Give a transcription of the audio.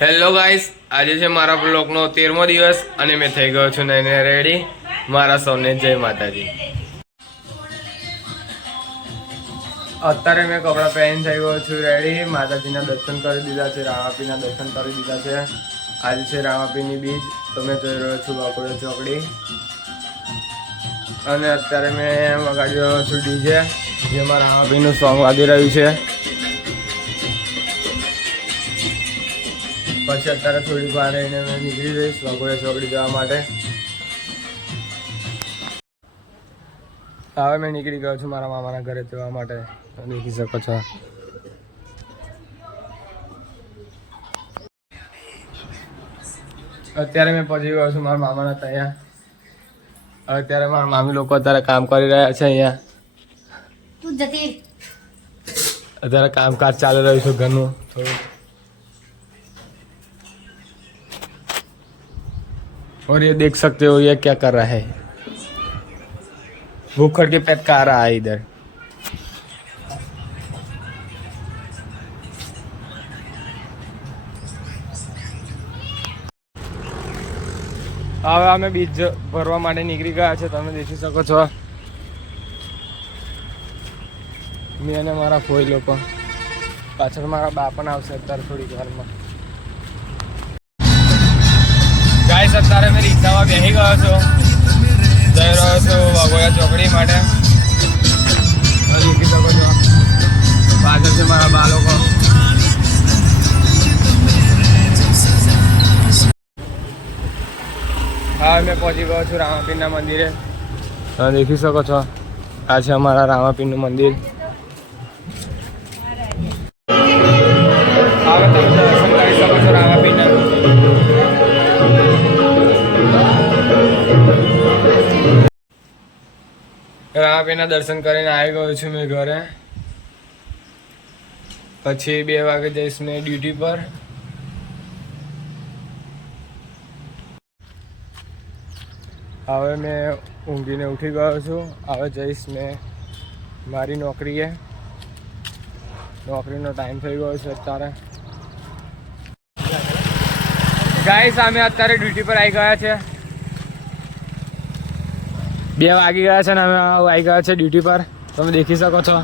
Hello guys, આજે છે મારા બ્લોગનો 13મો દિવસ અને મેં થઈ ગયો છું નઈને રેડી. મારા સૌને જય માતાજી. અત્યારે મેં કપડાં પહેરીને થઈ ગયો છું રેડી. માતાજીના દર્શન કરી દીધા છે, રામાપીના દર્શન કરી દીધા છે. આજે છે રામાપીની બીજ, તો મેં જોઈ રહ્યો છું બાકોડા ચોકડી. અને અત્યારે મેં વગાડી રહ્યો છું ડીજે, જેમાં રામાપીનું સોંગ વાગી રહ્યું છે. પછી અત્યારે થોડી વાર રહીને મેં નીકળી જઈશ બાકોડા ચોકડી જવા માટે. હવે મેં નીકળી ગયો છું મારા મામાના ઘરે જવા માટે, દેખી શકો છો. અત્યારે મેં પહોંચી ગયો છું મારા મામાના ત્યાં. અત્યારે મારા મામી લોકો અત્યારે કામ કરી રહ્યા છે અહીંયા. અત્યારે કામકાજ ચાલી રહ્યું છે ઘરનું થોડું. और ये देख सकते हो ये क्या कर रहा है, भूखड़ के पेट खा रहा है इधर. હવે અમે બીજ ભરવા માટે નીકળી ગયા છે, તમે દેખી શકો છો. મેં અને મારા ફોઈ લોકો, પાછળ મારા બા પણ આવશે અત્યારે થોડી વારમાં. ગાઈસ, અત્યારે મેં રિક્ષામાં બેસી ગયો છું, જઈ રહ્યો છું વાઘોડિયા ચોકડી માટે. દેખી શકો છો પાછળ છે મારા બા લોકો. હા, મેં પહોંચી ગયો છું રામાપીરના મંદિરે. તમે દેખી શકો છો, આ છે અમારા રામાપીરનું મંદિર. હવે તમે દર્શન કરી શકો છો રામાપીરના. રામાપીરના દર્શન કરીને આવી ગયો છું મેં ઘરે. પછી 2 વાગે જઈશ મેં ડ્યુટી પર. હવે મેં ઊંઘીને ઉઠી ગયો છું. હવે જઈશ મેં મારી નોકરીએ. નોકરીનો ટાઈમ થઈ ગયો છે અત્યારે. ગાઈસ, અમે અત્યારે ડ્યુટી પર આવી ગયા છે. 2 વાગી ગયા છે ને અમે આવી ગયા છે ડ્યુટી પર, તમે દેખી શકો છો.